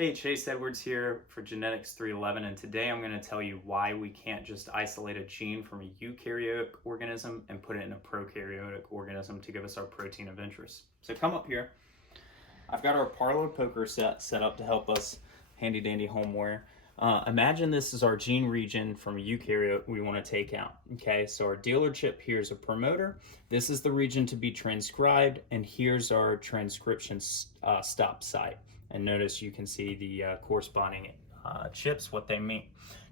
Hey, Chase Edwards here for Genetics 311, and today I'm going to tell you why we can't just isolate a gene from a eukaryotic organism and put it in a prokaryotic organism to give us our protein of interest. So come up here. I've got our parlor poker set up to help us, handy dandy homeware. Imagine this is our gene region from a eukaryote we want to take out. Okay, so our dealer chip here is a promoter. This is the region to be transcribed, and here's our transcription stop site. And notice you can see the corresponding chips, what they mean.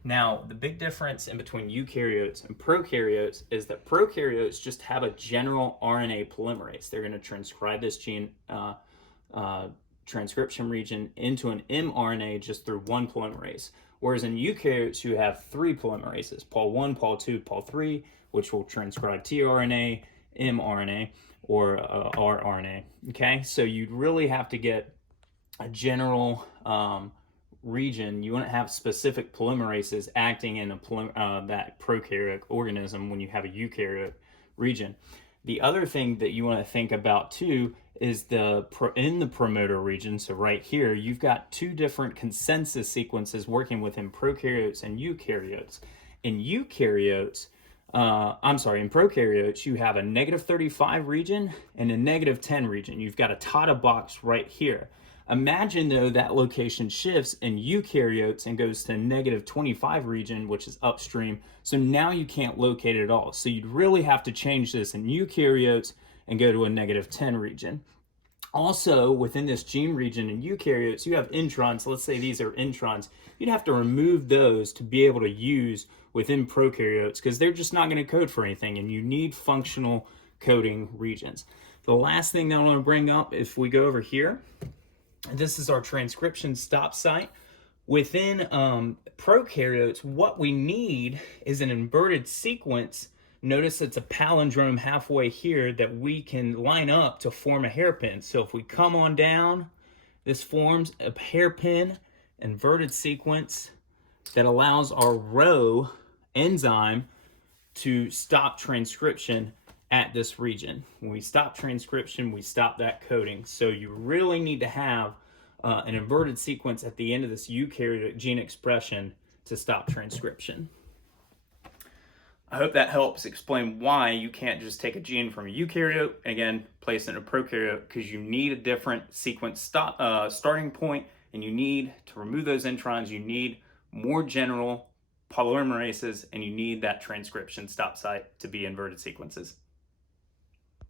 Now, the big difference in between eukaryotes and prokaryotes is that prokaryotes just have a general RNA polymerase. They're going to transcribe this gene transcription region into an mRNA just through one polymerase. Whereas in eukaryotes, you have three polymerases, Pol1, Pol2, Pol3, which will transcribe tRNA, mRNA, or rRNA. Okay, so you'd really have to get a general region. You wouldn't have specific polymerases acting in that prokaryotic organism when you have a eukaryotic region. The other thing that you want to think about too is in the promoter region. So right here, you've got two different consensus sequences working within prokaryotes and eukaryotes. In prokaryotes, you have a -35 region and a -10 region. You've got a TATA box right here. Imagine though that location shifts in eukaryotes and goes to -25 region, which is upstream. So now you can't locate it at all. So you'd really have to change this in eukaryotes and go to a -10 region. Also, within this gene region in eukaryotes, you have introns. Let's say these are introns. You'd have to remove those to be able to use within prokaryotes because they're just not going to code for anything, and you need functional coding regions. The last thing that I want to bring up, if we go over here, this is our transcription stop site. Within prokaryotes, what we need is an inverted sequence. Notice it's a palindrome halfway here that we can line up to form a hairpin. So if we come on down, this forms a hairpin inverted sequence that allows our Rho enzyme to stop transcription at this region. When we stop transcription, we stop that coding. So you really need to have an inverted sequence at the end of this eukaryotic gene expression to stop transcription. I hope that helps explain why you can't just take a gene from a eukaryote and again place it in a prokaryote, because you need a different sequence starting point, and you need to remove those introns. You need more general polymerases, and you need that transcription stop site to be inverted sequences.